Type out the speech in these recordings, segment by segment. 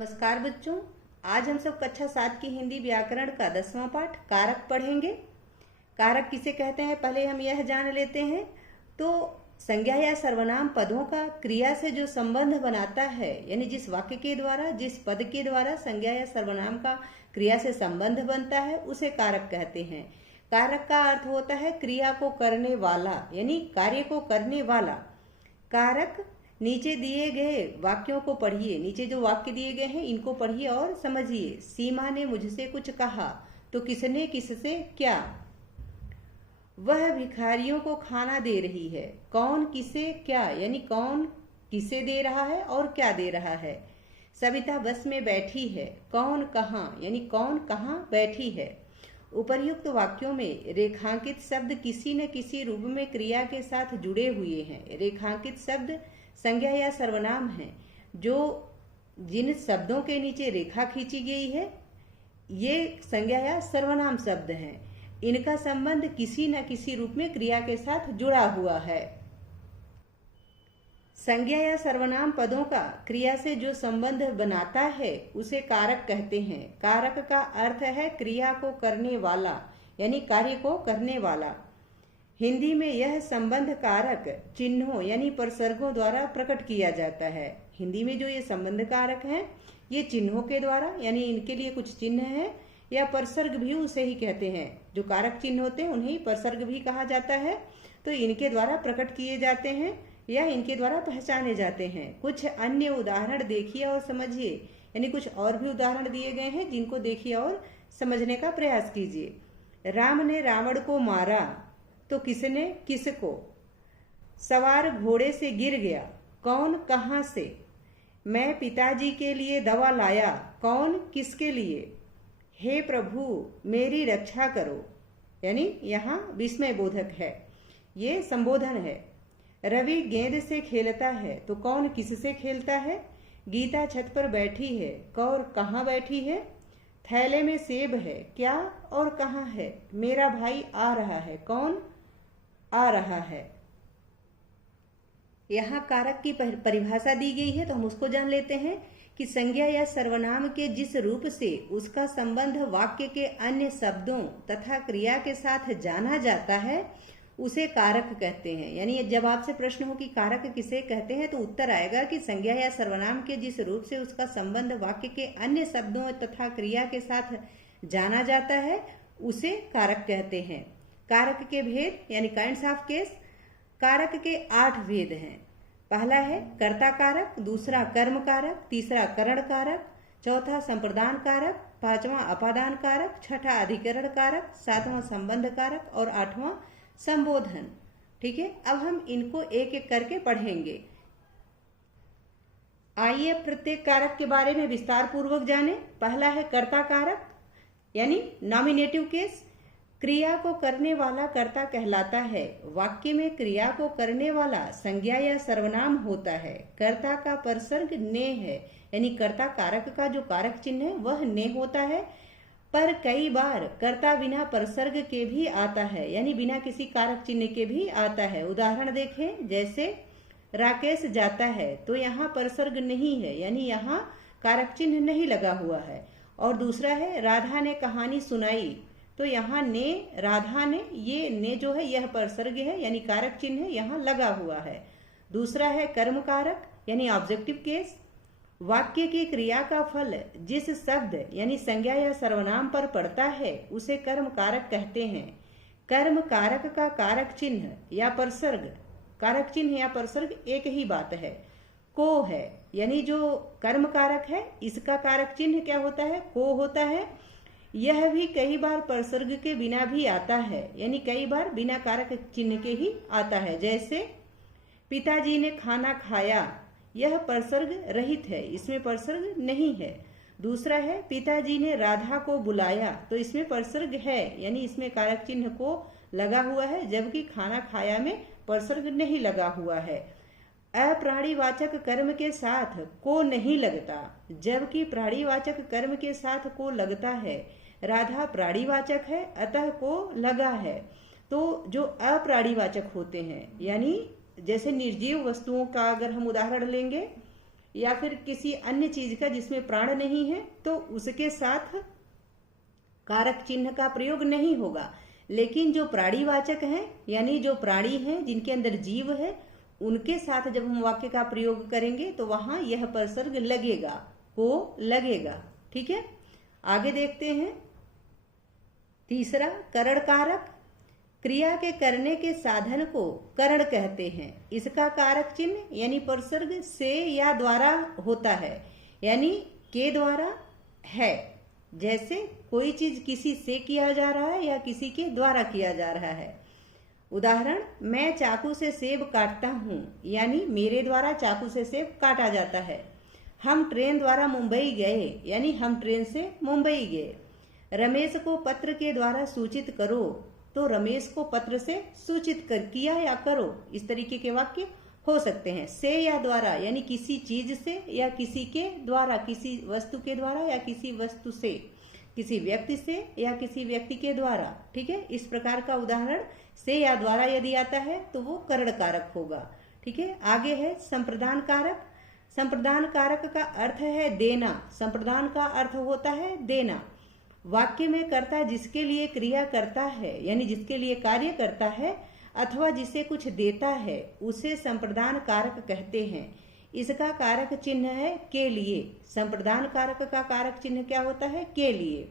नमस्कार बच्चों। आज हम सब कक्षा 7 की हिंदी व्याकरण का 10वां पाठ कारक पढ़ेंगे। कारक किसे कहते हैं पहले हम यह जान लेते हैं। तो संज्ञा या सर्वनाम पदों का क्रिया से जो संबंध बनाता है, यानी जिस वाक्य के द्वारा, जिस पद के द्वारा संज्ञा या सर्वनाम का क्रिया से संबंध बनता है, उसे कारक कहते हैं। कारक का अर्थ होता है क्रिया को करने वाला, यानी कार्य को करने वाला। कारक नीचे दिए गए वाक्यों को पढ़िए। नीचे जो वाक्य दिए गए हैं इनको पढ़िए और समझिए। सीमा ने मुझसे कुछ कहा तो किसने किससे क्या। वह भिखारियों को खाना दे रही है। कौन किसे क्या, यानी कौन किसे दे रहा है और क्या दे रहा है। सविता बस में बैठी है। कौन कहाँ, यानी कौन कहाँ बैठी है। उपर्युक्त वाक्यों में रेखांकित शब्द किसी न किसी रूप में क्रिया के साथ जुड़े हुए हैं। रेखांकित शब्द संज्ञा या सर्वनाम है। जो जिन शब्दों के नीचे रेखा खींची गई है ये संज्ञा या सर्वनाम शब्द हैं। इनका संबंध किसी न किसी रूप में क्रिया के साथ जुड़ा हुआ है। संज्ञा या सर्वनाम पदों का क्रिया से जो संबंध बनाता है उसे कारक कहते हैं। कारक का अर्थ है क्रिया को करने वाला, यानी कार्य को करने वाला। हिंदी में यह संबंध कारक चिन्हों यानी प्रसर्गों द्वारा प्रकट किया जाता है। हिंदी में जो ये संबंध कारक हैं ये चिन्हों के द्वारा, यानी इनके लिए कुछ चिन्ह है या प्रसर्ग भी उसे ही कहते हैं। जो कारक चिन्ह होते हैं उन्हें प्रसर्ग भी कहा जाता है। तो इनके द्वारा प्रकट किए जाते हैं या इनके द्वारा पहचाने जाते हैं। कुछ अन्य उदाहरण देखिए और समझिए, यानी कुछ और भी उदाहरण दिए गए हैं जिनको देखिए और समझने का प्रयास कीजिए। राम ने रावण को मारा तो किसने किसको। सवार घोड़े से गिर गया। कौन कहाँ से। मैं पिताजी के लिए दवा लाया। कौन किसके लिए। हे प्रभु मेरी रक्षा करो, यानी यहाँ विस्मय बोधक है, ये संबोधन है। रवि गेंद से खेलता है तो कौन किससे खेलता है। गीता छत पर बैठी है। कौर कहाँ बैठी है। थैले में सेब है। क्या और कहाँ है। मेरा भाई आ रहा है। कौन आ रहा है। यहाँ कारक की परिभाषा दी गई है तो हम उसको जान लेते हैं कि संज्ञा या सर्वनाम के जिस रूप से उसका संबंध वाक्य के अन्य शब्दों तथा क्रिया के साथ जाना जाता है उसे कारक कहते हैं। यानी जब आपसे प्रश्न हो कि कारक किसे कहते हैं तो उत्तर आएगा कि संज्ञा या सर्वनाम के जिस रूप से उसका संबंध वाक्य के अन्य शब्दों तथा क्रिया के साथ जाना जाता है उसे कारक कहते हैं। कारक के भेद यानी काइंड्स ऑफ केस। कारक के 8 भेद हैं। पहला है कर्ता कारक, दूसरा कर्म कारक, तीसरा करण कारक, चौथा संप्रदान कारक, पांचवा अपादान कारक, छठा अधिकरण कारक, सातवां संबंध कारक और 8वां संबोधन। ठीक है, अब हम इनको एक एक करके पढ़ेंगे। आइए प्रत्येक कारक के बारे में विस्तार पूर्वक जाने। पहला है कर्ता कारक यानी नॉमिनेटिव केस। क्रिया को करने वाला कर्ता कहलाता है। वाक्य में क्रिया को करने वाला संज्ञा या सर्वनाम होता है। कर्ता का प्रसर्ग ने है, यानी कर्ता कारक का जो कारक चिन्ह है वह ने होता है। पर कई बार कर्ता बिना प्रसर्ग के भी आता है, यानी बिना किसी कारक चिन्ह के भी आता है। उदाहरण देखें, जैसे राकेश जाता है तो यहाँ प्रसर्ग नहीं है, यानी यहाँ कारक चिन्ह नहीं लगा हुआ है। और दूसरा है राधा ने कहानी सुनाई तो यहाँ ने राधा ने, ये ने जो है यह प्रसर्ग है, यानी कारक चिन्ह यहाँ लगा हुआ है। दूसरा है कर्म कारक यानी ऑब्जेक्टिव केस। वाक्य की क्रिया का फल जिस शब्द यानी संज्ञा या सर्वनाम पर पड़ता है उसे कर्म कारक कहते हैं। कर्म कारक का कारक चिन्ह या प्रसर्ग, कारक चिन्ह या प्रसर्ग एक ही बात है। को है, यानी जो कर्म कारक है इसका कारक चिन्ह क्या होता है, को होता है। यह भी कई बार प्रसर्ग के बिना भी आता है, यानी कई बार बिना कारक चिन्ह के ही आता है। जैसे पिताजी ने खाना खाया, यह प्रसर्ग रहित है, इसमें प्रसर्ग नहीं है। दूसरा है पिताजी ने राधा को बुलाया तो इसमें प्रसर्ग है, यानी इसमें कारक चिन्ह को लगा हुआ है, जबकि खाना खाया में प्रसर्ग नहीं लगा हुआ है। अप्राणीवाचक कर्म के साथ को नहीं लगता, जबकि प्राणीवाचक कर्म के साथ को लगता है। राधा प्राणीवाचक है अतः को लगा है। तो जो अप्राणीवाचक होते हैं, यानी जैसे निर्जीव वस्तुओं का अगर हम उदाहरण लेंगे या फिर किसी अन्य चीज का जिसमें प्राण नहीं है, तो उसके साथ कारक चिन्ह का प्रयोग नहीं होगा। लेकिन जो प्राणीवाचक हैं, यानी जो प्राणी हैं जिनके अंदर जीव है, उनके साथ जब हम वाक्य का प्रयोग करेंगे तो वहां यह परसर्ग लगेगा, को लगेगा। ठीक है, आगे देखते हैं। तीसरा, करण कारक। क्रिया के करने के साधन को करण कहते हैं। इसका कारक चिन्ह यानी परसर्ग से या द्वारा होता है, यानी के द्वारा है। जैसे कोई चीज किसी से किया जा रहा है या किसी के द्वारा किया जा रहा है। उदाहरण, मैं चाकू से सेब काटता हूँ, यानी मेरे द्वारा चाकू से सेब काटा जाता है। हम ट्रेन द्वारा मुंबई गए, यानी हम ट्रेन से मुंबई गए। रमेश को पत्र के द्वारा सूचित करो, तो रमेश को पत्र से सूचित किया या करो, इस तरीके के वाक्य हो सकते हैं। से या द्वारा यानी किसी चीज से या किसी के द्वारा, किसी वस्तु के द्वारा या किसी वस्तु से, किसी व्यक्ति से या किसी व्यक्ति के द्वारा। ठीक है, इस प्रकार का उदाहरण से या द्वारा यदि आता है तो वो करण कारक होगा। ठीक है, आगे है संप्रदान कारक। संप्रदान कारक का अर्थ है देना। संप्रदान का अर्थ होता है देना। वाक्य में कर्ता जिसके लिए क्रिया करता है, यानी जिसके लिए कार्य करता है अथवा जिसे कुछ देता है, उसे संप्रदान कारक कहते हैं। इसका कारक चिन्ह है के लिए। संप्रदान कारक का कारक चिन्ह क्या होता है? के लिए।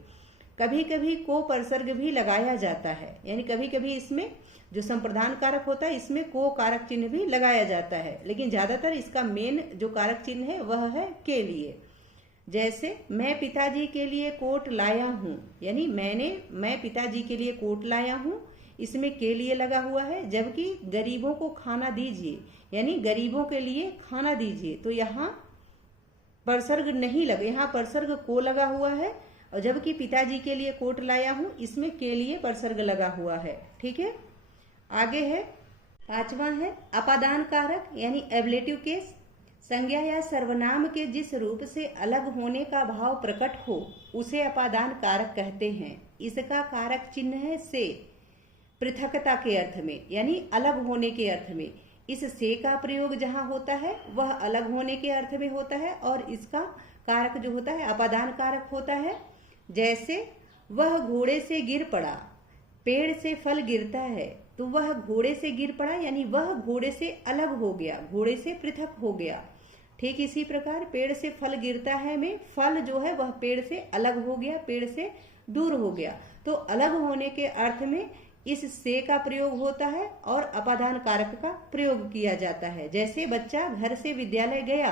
कभी कभी को परसर्ग भी लगाया जाता है, यानी कभी कभी इसमें जो संप्रदान कारक होता है इसमें को कारक चिन्ह भी लगाया जाता है, लेकिन ज्यादातर इसका मेन जो कारक चिन्ह है वह है के लिए। जैसे मैं पिताजी के लिए कोट लाया हूँ, यानी मैं पिताजी के लिए कोट लाया हूँ, इसमें के लिए लगा हुआ है। जबकि गरीबों को खाना दीजिए, यानी गरीबों के लिए खाना दीजिए, तो यहाँ परसर्ग नहीं लगे, यहाँ परसर्ग को लगा हुआ है। और जबकि पिताजी के लिए कोट लाया हूँ, इसमें के लिए परसर्ग लगा हुआ है। ठीक है, आगे है पांचवा है अपादान कारक, यानी एब्लेटिव केस। संज्ञा या सर्वनाम के जिस रूप से अलग होने का भाव प्रकट हो उसे अपादान कारक कहते हैं। इसका कारक चिन्ह है से, पृथकता के अर्थ में, यानी अलग होने के अर्थ में। इस से का प्रयोग जहाँ होता है वह अलग होने के अर्थ में होता है, और इसका कारक जो होता है अपादान कारक होता है। जैसे वह घोड़े से गिर पड़ा, पेड़ से फल गिरता है, तो वह घोड़े से गिर पड़ा, यानी वह घोड़े से अलग हो गया, घोड़े से पृथक हो गया। ठीक इसी प्रकार पेड़ से फल गिरता है में फल जो है वह पेड़ से अलग हो गया, पेड़ से दूर हो गया। तो अलग होने के अर्थ में इस से का प्रयोग होता है और अपादान कारक का प्रयोग किया जाता है। जैसे बच्चा घर से विद्यालय गया,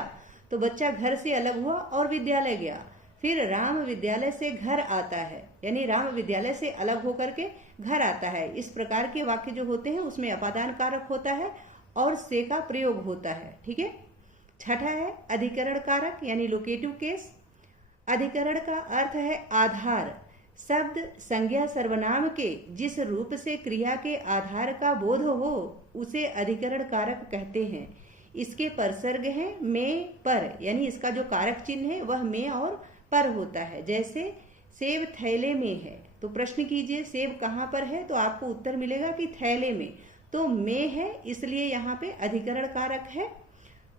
तो बच्चा घर से अलग हुआ और विद्यालय गया। फिर राम विद्यालय से घर आता है, यानी राम विद्यालय से अलग होकर के घर आता है। इस प्रकार के वाक्य जो होते हैं उसमें अपादान कारक होता है और से का प्रयोग होता है। ठीक है, छठा है अधिकरण कारक, यानी लोकेटिव केस। अधिकरण का अर्थ है आधार। शब्द संज्ञा सर्वनाम के जिस रूप से क्रिया के आधार का बोध हो उसे अधिकरण कारक कहते हैं। इसके परसर्ग हैं में पर, यानी इसका जो कारक चिन्ह है वह में और पर होता है। जैसे सेब थैले में है, तो प्रश्न कीजिए सेब कहाँ पर है, तो आपको उत्तर मिलेगा कि थैले में, तो में है इसलिए यहाँ पे अधिकरण कारक है।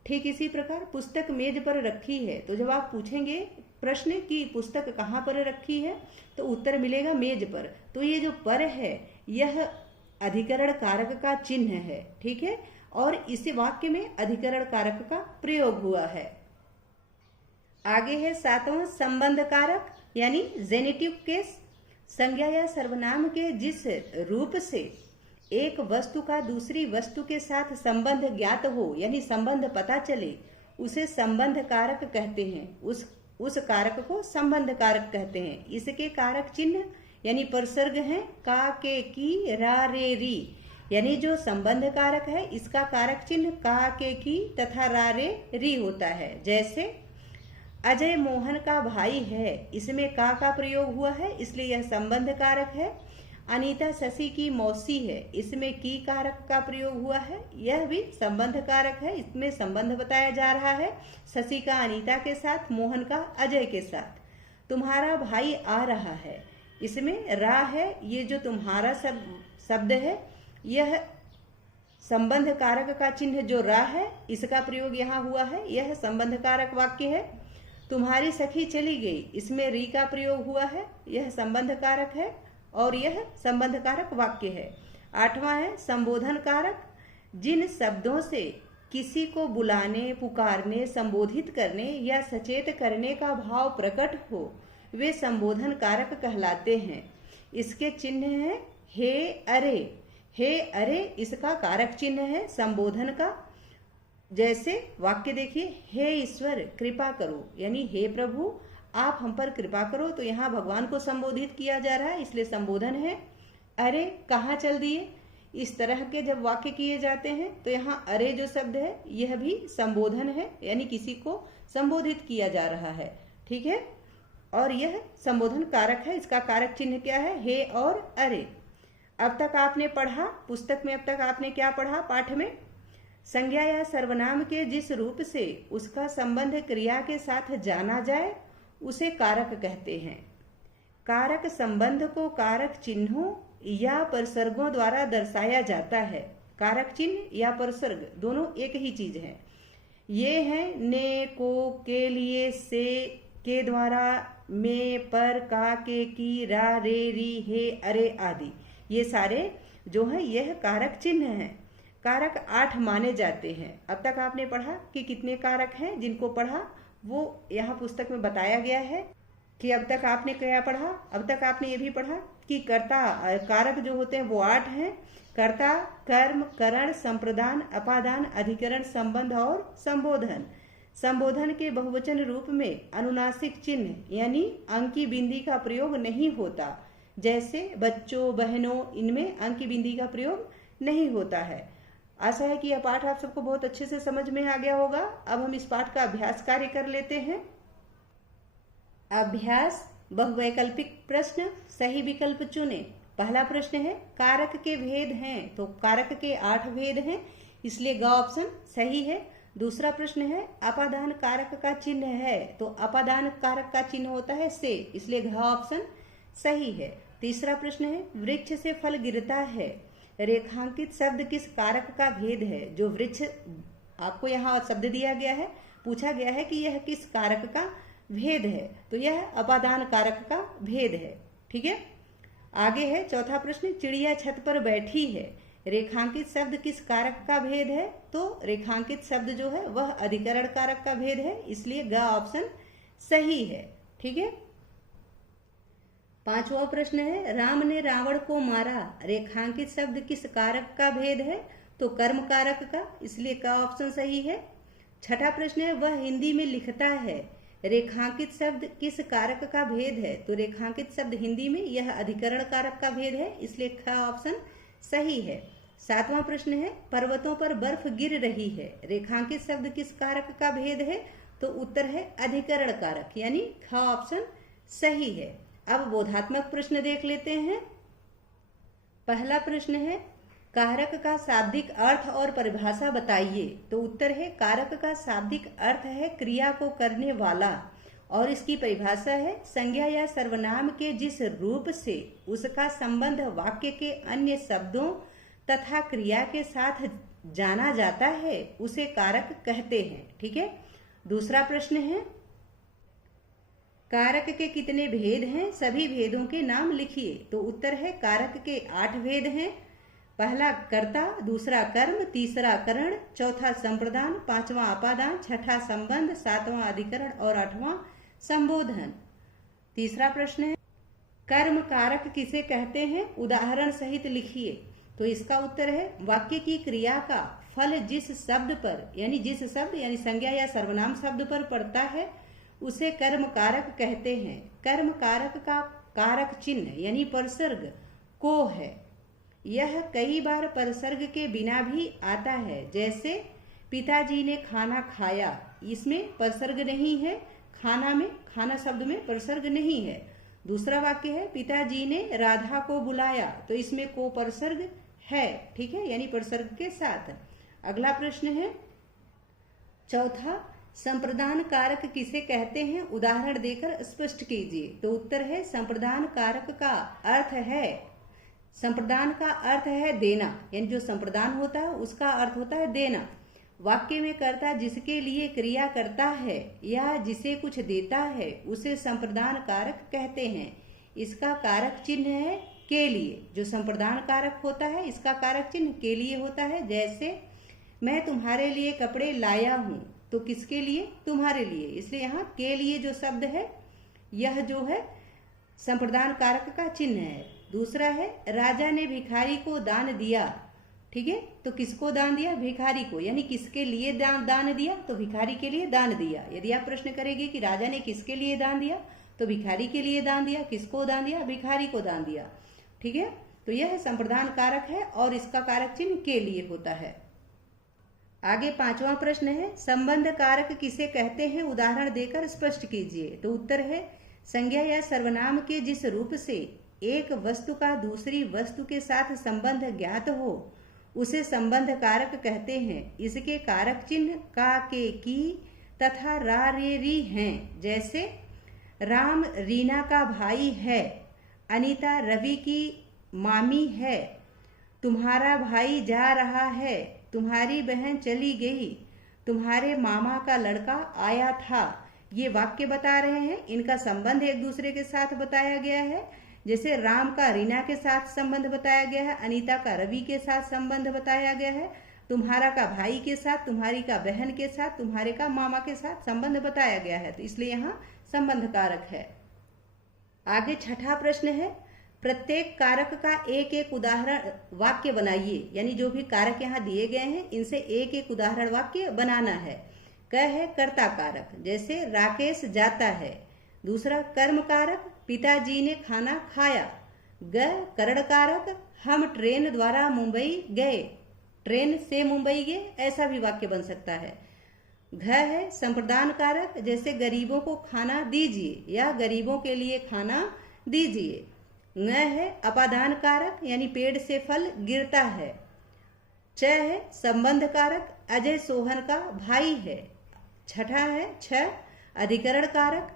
ठीक इसी प्रकार पुस्तक मेज पर रखी है, तो जब आप पूछेंगे प्रश्न की पुस्तक कहाँ पर रखी है, तो उत्तर मिलेगा मेज पर। तो ये जो पर है यह अधिकरण कारक का चिन्ह है। ठीक है, और इसी वाक्य में अधिकरण कारक का प्रयोग हुआ है। आगे है सातवां संबंध कारक, यानी जेनेटिव केस। संज्ञा या सर्वनाम के जिस रूप से एक वस्तु का दूसरी वस्तु के साथ संबंध ज्ञात हो, यानी संबंध पता चले, उसे संबंध कारक कहते हैं। उस कारक को संबंध कारक कहते हैं। इसके कारक चिन्ह यानी परसर्ग हैं का, के, की, रा, रे, री, यानी जो संबंध कारक है इसका कारक चिन्ह का, के, की तथा रा, रे, री होता है। जैसे अजय मोहन का भाई है, इसमें का प्रयोग हुआ है इसलिए यह संबंध कारक है। अनीता शशि की मौसी है, इसमें की कारक का प्रयोग हुआ है, यह भी संबंध कारक है। इसमें संबंध बताया जा रहा है शशि का अनीता के साथ, मोहन का अजय के साथ। तुम्हारा भाई आ रहा है, इसमें रा है, ये जो तुम्हारा शब्द है यह संबंध कारक का चिन्ह जो रा है इसका प्रयोग यहाँ हुआ है, यह संबंध कारक वाक्य है। तुम्हारी सखी चली गई, इसमें री का प्रयोग हुआ है, यह संबंध कारक है और यह संबंध कारक वाक्य है। 8वां है संबोधन कारक। जिन शब्दों से किसी को बुलाने, पुकारने, संबोधित करने या सचेत करने का भाव प्रकट हो वे संबोधन कारक कहलाते हैं। इसके चिन्ह है हे, अरे। हे, अरे इसका कारक चिन्ह है संबोधन का। जैसे वाक्य देखिए, हे ईश्वर कृपा करो, यानी हे प्रभु आप हम पर कृपा करो, तो यहाँ भगवान को संबोधित किया जा रहा है इसलिए संबोधन है। अरे कहाँ चल दिए, इस तरह के जब वाक्य किए जाते हैं तो यहाँ अरे जो शब्द है यह भी संबोधन है, यानी किसी को संबोधित किया जा रहा है। ठीक है, और यह संबोधन कारक है। इसका कारक चिन्ह क्या है, हे और अरे। अब तक आपने पढ़ा, पुस्तक में अब तक आपने क्या पढ़ा, पाठ में संज्ञा या सर्वनाम के जिस रूप से उसका संबंध क्रिया के साथ जाना जाए उसे कारक कहते हैं। कारक संबंध को कारक चिन्हों या परसर्गों द्वारा दर्शाया जाता है। कारक चिन्ह या परसर्ग दोनों एक ही चीज है। ये हैं ने, को, के लिए, से, के द्वारा, में, पर, का, के, की, रा, रे, री, हे, अरे आदि, ये सारे जो है यह कारक चिन्ह हैं। कारक 8 माने जाते हैं। अब तक आपने पढ़ा कि कितने कारक हैं, जिनको पढ़ा वो यहाँ पुस्तक में बताया गया है कि अब तक आपने क्या पढ़ा। अब तक आपने ये भी पढ़ा कि कर्ता कारक जो होते हैं वो 8 हैं। कर्ता, कर्म, करण, संप्रदान, अपादान, अधिकरण, संबंध और संबोधन। संबोधन के बहुवचन रूप में अनुनासिक चिन्ह यानी अंकी बिंदी का प्रयोग नहीं होता। जैसे बच्चों, बहनों, इनमें अंकी बिंदी का प्रयोग नहीं होता है। आशा है कि यह पाठ आप सबको बहुत अच्छे से समझ में आ गया होगा। अब हम इस पाठ का अभ्यास कार्य कर लेते हैं। अभ्यास बहुवैकल्पिक प्रश्न, सही विकल्प चुने। पहला प्रश्न है कारक के भेद हैं, तो कारक के 8 भेद हैं इसलिए ग ऑप्शन सही है। दूसरा प्रश्न है अपादान कारक का चिन्ह है, तो अपादान कारक का चिन्ह होता है से, इसलिए घ ऑप्शन सही है। तीसरा प्रश्न है वृक्ष से फल गिरता है, रेखांकित शब्द किस कारक का भेद है। जो वृक्ष आपको यहाँ शब्द दिया गया है, पूछा गया है कि यह किस कारक का भेद है, तो यह अपादान कारक का भेद है। ठीक है, आगे है चौथा प्रश्न चिड़िया छत पर बैठी है, रेखांकित शब्द किस कारक का भेद है। तो रेखांकित शब्द जो है वह अधिकरण कारक का भेद है, इसलिए ग ऑप्शन सही है। ठीक है, पांचवा प्रश्न है राम ने रावण को मारा, रेखांकित शब्द किस कारक का भेद है। तो कर्म कारक का, इसलिए का ऑप्शन सही है। छठा प्रश्न है वह हिंदी में लिखता है, रेखांकित शब्द किस कारक का भेद है। तो रेखांकित शब्द हिंदी में यह अधिकरण कारक का भेद है, इसलिए ख ऑप्शन सही है। सातवां प्रश्न है पर्वतों पर बर्फ गिर रही है, रेखांकित शब्द किस कारक का भेद है। तो उत्तर है अधिकरण कारक, यानी ख ऑप्शन सही है। अब बोधात्मक प्रश्न देख लेते हैं। पहला प्रश्न है कारक का शाब्दिक अर्थ और परिभाषा बताइए। तो उत्तर है कारक का शाब्दिक अर्थ है क्रिया को करने वाला, और इसकी परिभाषा है संज्ञा या सर्वनाम के जिस रूप से उसका संबंध वाक्य के अन्य शब्दों तथा क्रिया के साथ जाना जाता है उसे कारक कहते हैं। ठीक है, दूसरा प्रश्न है कारक के कितने भेद हैं, सभी भेदों के नाम लिखिए। तो उत्तर है कारक के 8 भेद हैं। पहला कर्ता, दूसरा कर्म, तीसरा करण, चौथा संप्रदान, पांचवा अपादान, छठा संबंध, सातवां अधिकरण और 8वां संबोधन। तीसरा प्रश्न है कर्म कारक किसे कहते हैं, उदाहरण सहित लिखिए। तो इसका उत्तर है वाक्य की क्रिया का फल जिस शब्द पर जिस शब्द यानी संज्ञा या सर्वनाम शब्द पर पड़ता है उसे कर्म कारक कहते हैं। कर्म कारक का कारक चिन्ह यानी परसर्ग को है। यह कई बार परसर्ग के बिना भी आता है, जैसे पिताजी ने खाना खाया, इसमें परसर्ग नहीं है। खाना में, खाना शब्द में परसर्ग नहीं है। दूसरा वाक्य है पिताजी ने राधा को बुलाया, तो इसमें को परसर्ग है। ठीक है, यानी परसर्ग के साथ। अगला प्रश्न है चौथा संप्रदान कारक किसे कहते हैं, उदाहरण देकर स्पष्ट कीजिए। तो उत्तर है संप्रदान कारक का अर्थ है संप्रदान का अर्थ है देना, यानी जो संप्रदान होता है उसका अर्थ होता है देना। वाक्य में कर्ता जिसके लिए क्रिया करता है या जिसे कुछ देता है उसे संप्रदान कारक कहते हैं। इसका कारक चिन्ह है के लिए। जो संप्रदान कारक होता है इसका कारक चिन्ह के लिए होता है। जैसे मैं तुम्हारे लिए कपड़े लाया हूँ, तो किसके लिए? तुम्हारे लिए। इसलिए यहाँ के लिए जो शब्द है यह जो है संप्रदान कारक का चिन्ह है। दूसरा है राजा ने भिखारी को दान दिया। ठीक है, तो किसको दान दिया? भिखारी को। यानी किसके लिए दान दिया? तो भिखारी के लिए दान दिया। यदि आप प्रश्न करेंगे कि राजा ने किसके लिए दान दिया, तो भिखारी के लिए दान दिया। किसको दान दिया? भिखारी को दान दिया। ठीक है, तो यह संप्रदान कारक है और इसका कारक चिन्ह के लिए होता है। आगे 5वां प्रश्न है संबंध कारक किसे कहते हैं, उदाहरण देकर स्पष्ट कीजिए। तो उत्तर है संज्ञा या सर्वनाम के जिस रूप से एक वस्तु का दूसरी वस्तु के साथ संबंध ज्ञात हो उसे संबंध कारक कहते हैं। इसके कारक चिन्ह का, के, की तथा रा, रे, री हैं। जैसे राम रीना का भाई है, अनीता रवि की मामी है, तुम्हारा भाई जा रहा है, तुम्हारी बहन चली गई, तुम्हारे मामा का लड़का आया था। ये वाक्य बता रहे हैं, इनका संबंध एक दूसरे के साथ बताया गया है। जैसे राम का रीना के साथ संबंध बताया गया है, अनीता का रवि के साथ संबंध बताया गया है, तुम्हारा का भाई के साथ, तुम्हारी का बहन के साथ, तुम्हारे का मामा के साथ संबंध बताया गया है। तो इसलिए यहाँ संबंध कारक है। आगे 6ठा प्रश्न है प्रत्येक कारक का एक एक उदाहरण वाक्य बनाइए। यानी जो भी कारक यहाँ दिए गए हैं इनसे एक एक उदाहरण वाक्य बनाना है। क है कर्ता कारक, जैसे राकेश जाता है। दूसरा कर्म कारक, पिताजी ने खाना खाया। ग करण कारक, हम ट्रेन द्वारा मुंबई गए, ट्रेन से मुंबई गए, ऐसा भी वाक्य बन सकता है। घ है संप्रदान कारक, जैसे गरीबों को खाना दीजिए या गरीबों के लिए खाना दीजिए। न है अपादान कारक, यानी पेड़ से फल गिरता है। च है संबंध कारक, अजय सोहन का भाई है। छठा है छ अधिकरण कारक,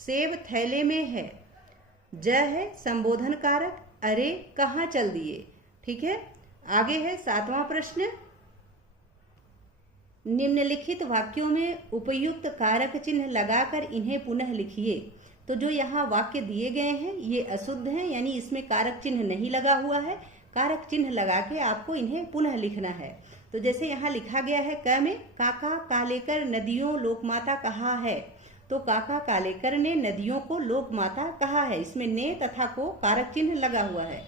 सेब थैले में है। ज है संबोधन कारक, अरे कहाँ चल दिए। ठीक है, आगे है 7वां प्रश्न निम्नलिखित वाक्यों में उपयुक्त कारक चिन्ह लगाकर इन्हें पुनः लिखिए। तो जो यहाँ वाक्य दिए गए हैं ये अशुद्ध हैं, यानी इसमें कारक चिन्ह नहीं लगा हुआ है। कारक चिन्ह लगा के आपको इन्हें पुनः लिखना है। तो जैसे यहाँ लिखा गया है क में काका कालेकर नदियों लोकमाता कहा है। तो काका कालेकर ने नदियों को लोकमाता कहा है, इसमें ने तथा को कारक चिन्ह लगा हुआ है।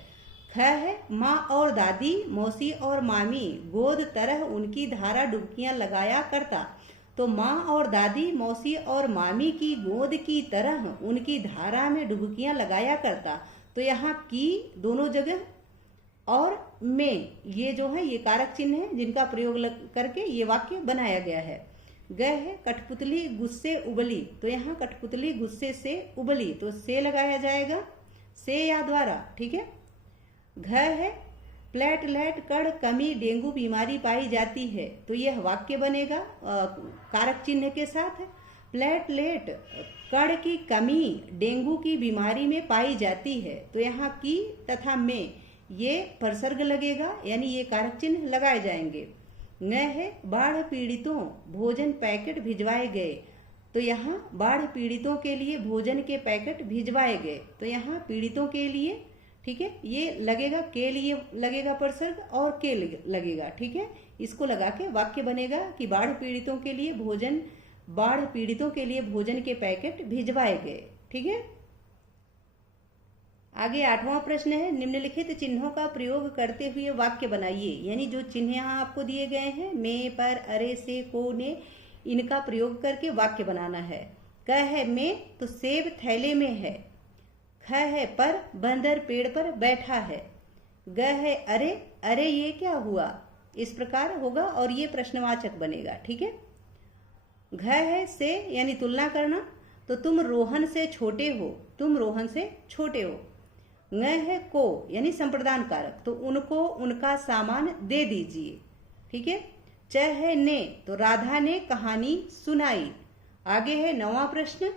ख है माँ और दादी, मौसी और मामी गोद तरह उनकी धारा डुबकियां लगाया करता। तो माँ और दादी, मौसी और मामी की गोद की तरह उनकी धारा में डुबकियां लगाया करता। तो यहाँ की दोनों जगह और में ये जो है ये कारक चिन्ह है जिनका प्रयोग करके ये वाक्य बनाया गया है। ग है कठपुतली गुस्से उबली। तो यहाँ कठपुतली गुस्से से उबली, तो से लगाया जाएगा, से या द्वारा। ठीक है। घ है प्लेटलेट कण कमी डेंगू बीमारी पाई जाती है। तो यह वाक्य बनेगा कारक चिन्ह के साथ। प्लेटलेट कण की कमी डेंगू की बीमारी में पाई जाती है। तो यहाँ की तथा में ये परसर्ग लगेगा, यानी ये कारक चिन्ह लगाए जाएंगे। न है बाढ़ पीड़ितों भोजन पैकेट भिजवाए गए। तो यहाँ बाढ़ पीड़ितों के लिए भोजन के पैकेट भिजवाए गए। तो यहाँ पीड़ितों के लिए, ठीक है, ये लगेगा के लिए लगेगा परसर्ग और के लगेगा। ठीक है, इसको लगा के वाक्य बनेगा कि बाढ़ पीड़ितों के लिए भोजन के पैकेट भिजवाए गए। ठीक है। आगे 8वां प्रश्न है निम्नलिखित चिन्हों का प्रयोग करते हुए वाक्य बनाइए। यानी जो चिन्ह यहाँ आपको दिए गए हैं में, पर, अरे, से, को, ने, इनका प्रयोग करके वाक्य बनाना है। क है में, तो सेब थैले में है। ख है पर, बंदर पेड़ पर बैठा है। ग है अरे, अरे ये क्या हुआ, इस प्रकार होगा और ये प्रश्नवाचक बनेगा। ठीक है। घ है से, यानी तुलना करना। तो तुम रोहन से छोटे हो, तुम रोहन से छोटे हो। न है को, यानी संप्रदान कारक। तो उनको उनका सामान दे दीजिए। ठीक है। च है ने, तो राधा ने कहानी सुनाई। आगे है 9वां प्रश्न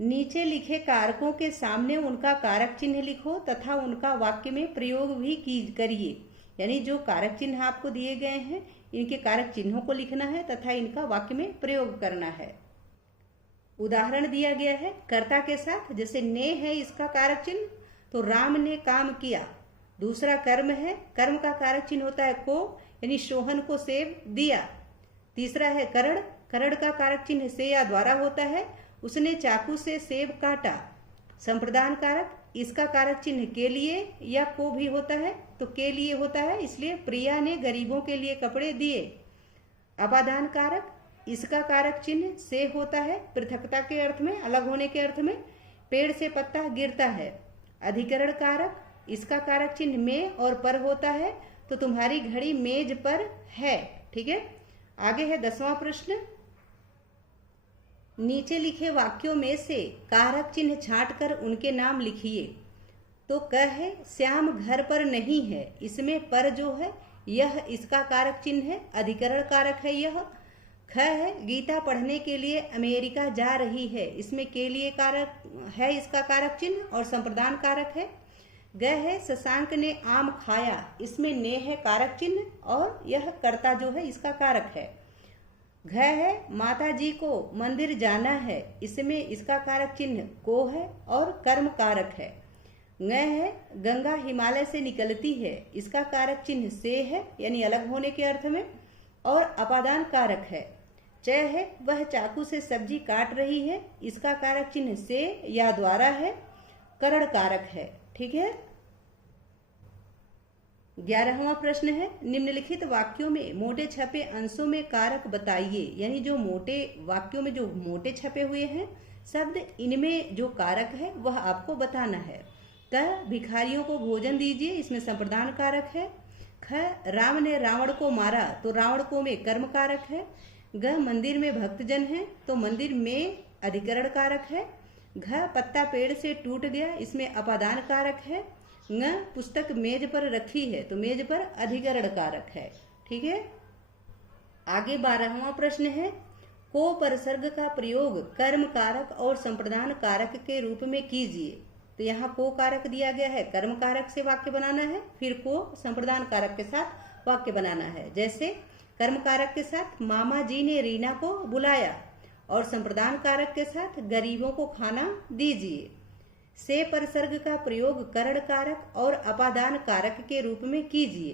नीचे लिखे कारकों के सामने उनका कारक चिन्ह लिखो तथा उनका वाक्य में प्रयोग भी करिए। यानी जो कारक चिन्ह आपको दिए गए हैं इनके कारक चिन्हों को लिखना है तथा इनका वाक्य में प्रयोग करना है। उदाहरण दिया गया है कर्ता के साथ, जैसे ने है इसका कारक चिन्ह तो राम ने काम किया। दूसरा कर्म है, कर्म का कारक चिन्ह होता है को, यानी सोहन को सेब दिया। तीसरा है करण, करण का कारक चिन्ह से या द्वारा होता है, उसने चाकू से सेब काटा। संप्रदान कारक, इसका कारक चिन्ह के लिए या को भी होता है तो के लिए होता है, इसलिए प्रिया ने गरीबों के लिए कपड़े दिए। अपादान कारक, इसका कारक चिन्ह से होता है पृथकता के अर्थ में, अलग होने के अर्थ में, पेड़ से पत्ता गिरता है। अधिकरण कारक, इसका कारक चिन्ह में और पर होता है तो तुम्हारी घड़ी मेज पर है। ठीक है, आगे है 10वां प्रश्न। नीचे लिखे वाक्यों में से कारक चिन्ह छांटकर उनके नाम लिखिए। तो क है श्याम घर पर नहीं है, इसमें पर जो है यह इसका कारक चिन्ह है, अधिकरण कारक है यह। ख है गीता पढ़ने के लिए अमेरिका जा रही है, इसमें के लिए कारक है इसका कारक चिन्ह और संप्रदान कारक है। ग है शशांक ने आम खाया, इसमें ने है कारक चिन्ह और यह कर्ता जो है इसका कारक है। घ है माता जी को मंदिर जाना है, इसमें इसका कारक चिन्ह को है और कर्म कारक है। ङ है गंगा हिमालय से निकलती है, इसका कारक चिन्ह से है यानी अलग होने के अर्थ में और अपादान कारक है। च है वह चाकू से सब्जी काट रही है, इसका कारक चिन्ह से या द्वारा है, करण कारक है। ठीक है, 11वां प्रश्न है निम्नलिखित वाक्यों में मोटे छपे अंशों में कारक बताइए। यानी जो मोटे वाक्यों में जो मोटे छपे हुए हैं शब्द, इनमें जो कारक है वह आपको बताना है। क भिखारियों को भोजन दीजिए, इसमें संप्रदान कारक है। ख राम ने रावण को मारा तो रावण को में कर्म कारक है। ग मंदिर में भक्तजन है तो मंदिर में अधिकरण कारक है। घ पत्ता पेड़ से टूट गया, इसमें अपादान कारक है। ङ पुस्तक मेज पर रखी है तो मेज पर अधिकरण कारक है। ठीक है, आगे 12वां प्रश्न है को परसर्ग का प्रयोग कर्म कारक और संप्रदान कारक के रूप में कीजिए। तो यहाँ को कारक दिया गया है, कर्म कारक से वाक्य बनाना है, फिर को संप्रदान कारक के साथ वाक्य बनाना है। जैसे कर्म कारक के साथ मामा जी ने रीना को बुलाया और संप्रदान कारक के साथ गरीबों को खाना दीजिए। से परसर्ग का प्रयोग करण कारक और अपादान कारक के रूप में कीजिए।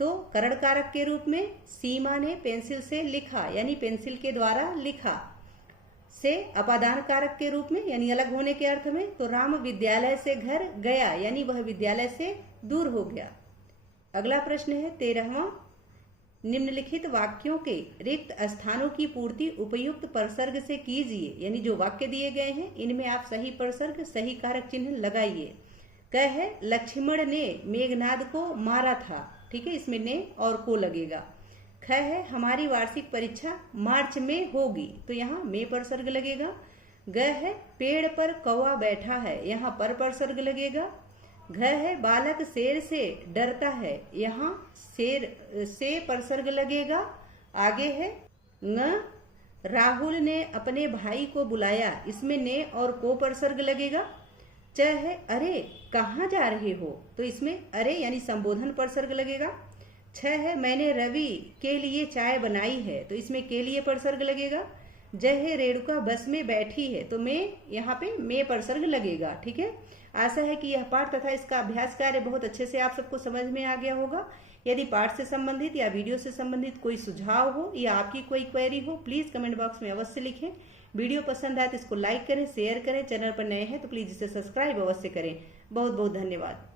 तो करण कारक के रूप में सीमा ने पेंसिल से लिखा यानी पेंसिल के द्वारा लिखा। से अपादान कारक के रूप में यानी अलग होने के अर्थ में तो राम विद्यालय से घर गया यानी वह विद्यालय से दूर हो गया। अगला प्रश्न है 13वां, निम्नलिखित वाक्यों के रिक्त स्थानों की पूर्ति उपयुक्त परसर्ग से कीजिए। यानी जो वाक्य दिए गए हैं इनमें आप सही परसर्ग सही कारक चिन्ह लगाइए। क है लक्ष्मण ने मेघनाद को मारा था, ठीक है, इसमें ने और को लगेगा। ख है हमारी वार्षिक परीक्षा मार्च में होगी तो यहाँ में परसर्ग लगेगा। ग है पेड़ पर कौवा बैठा है, यहाँ पर परसर्ग लगेगा। घ है बालक शेर से डरता है, यहाँ शेर से परसर्ग लगेगा। आगे है न राहुल ने अपने भाई को बुलाया, इसमें ने और को परसर्ग लगेगा। च है अरे कहाँ जा रहे हो तो इसमें अरे यानी संबोधन परसर्ग लगेगा। छ है मैंने रवि के लिए चाय बनाई है तो इसमें के लिए परसर्ग लगेगा। ज है रेणुका बस में बैठी है तो मैं यहाँ पे में परसर्ग लगेगा। ठीक है, आशा है कि यह पाठ तथा इसका अभ्यास कार्य बहुत अच्छे से आप सबको समझ में आ गया होगा। यदि पाठ से संबंधित या वीडियो से संबंधित कोई सुझाव हो या आपकी कोई क्वेरी हो प्लीज कमेंट बॉक्स में अवश्य लिखें। वीडियो पसंद आए तो इसको लाइक करें, शेयर करें। चैनल पर नए हैं तो प्लीज इसे सब्सक्राइब अवश्य करें। बहुत बहुत धन्यवाद।